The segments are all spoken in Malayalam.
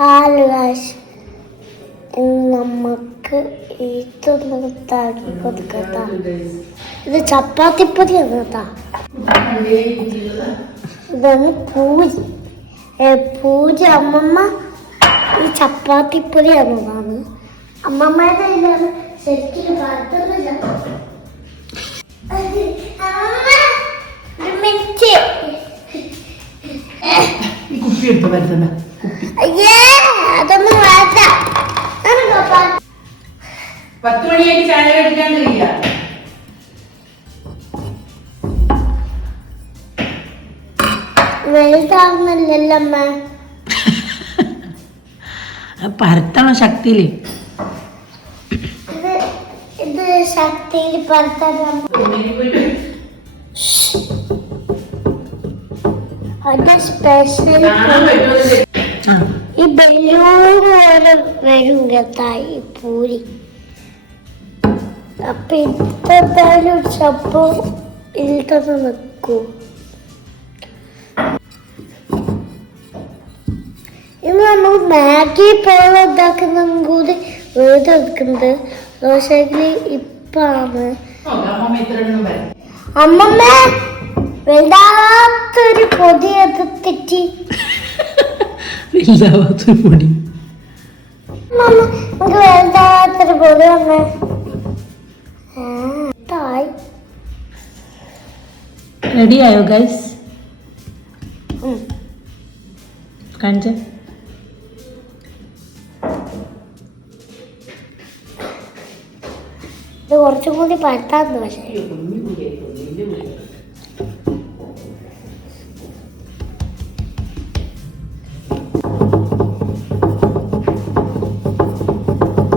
ഹായ് ഗായ്സ്, നമുക്ക് ഇതൊന്ന് താക്കി കൊടുക്കട്ടാ. ഇത് ചപ്പാത്തിപ്പൊടിയാണ് കേട്ടാ. ഇതാണ് പൂരി. പൂരി അമ്മമ്മ ഈ ചപ്പാത്തിപ്പൊടിയാണ്. അമ്മമ്മയുടെ ഇതാണ് ശരിക്കും പരത്തുന്നില്ല. കുപ്പി എടുത്ത് പരത്തണ്ട. അതൊന്നും വേണ്ട. 10 മണിയായിട്ട് ചായ കഴിക്കാൻ കഴിയില്ല. വലുതാവുന്നില്ലല്ലോ അമ്മ. പരത്തണം ശക്തിയില്. ഇത് ശക്തിയിൽ പരത്തണം. അത് സ്പെഷ്യൽ ഈ ബലൂൺ പോലെ വരും കേട്ടാ ഈ പൂരി. അപ്പൊ ഇതെന്തായാലും ചപ്പോ ഇൽത്തന്നെ നിൽക്കൂ. ഇന്ന് നമ്മൾ മാഗി പോലെ ഉണ്ടാക്കുന്നതും കൂടി വെറുതെ എടുക്കുന്നത് ദോശയില് ഇപ്പാണ്. അമ്മമ്മ വലുതാത്തൊരു പൊതി എടുത്തിട്ട് വലുതാവാത്തൊരു പൊടി. നമുക്ക് വലുതാത്തൊരു പൊതി അമ്മ. റെഡിയായോ ഗൈസ്? കാണിച്ചേ. ഇത് കുറച്ചും കൂടി പരത്താന്ന്. പക്ഷേ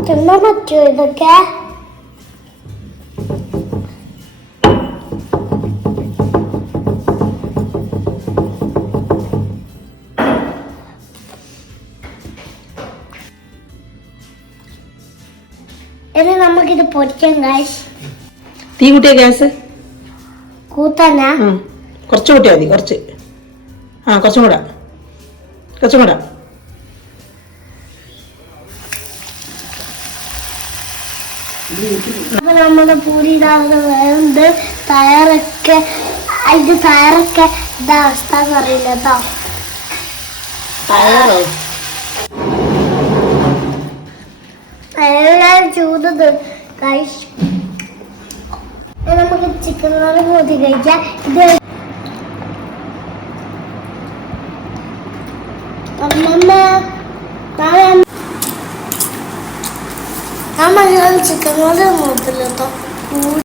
തിന്നാൻ പറ്റുമോ ഇതൊക്കെ? ഇനി നമുക്കിത് പൊരിക്കാം ഗൈസ്. തീ കൂട്ടിയ ഗ്യാസ് കൂട്ടാനാ? കുറച്ച് കൂട്ടിയാൽ മതി. കുറച്ച് കുറച്ചും കൂടെ. അപ്പൊ നമ്മുടെ പൂരി വേണ്ട തയ്യാറൊക്കെ ഇതാ അവസ്ഥ അറിയില്ല കേട്ടോ. എല്ലാരും ചൂടത് കഴിച്ചു. നമുക്ക് ചിക്കൻ കറി കൂട്ടി കഴിക്കാം. ഇത് ചിക്കൻ കറി നോക്കില്ല കേട്ടോ.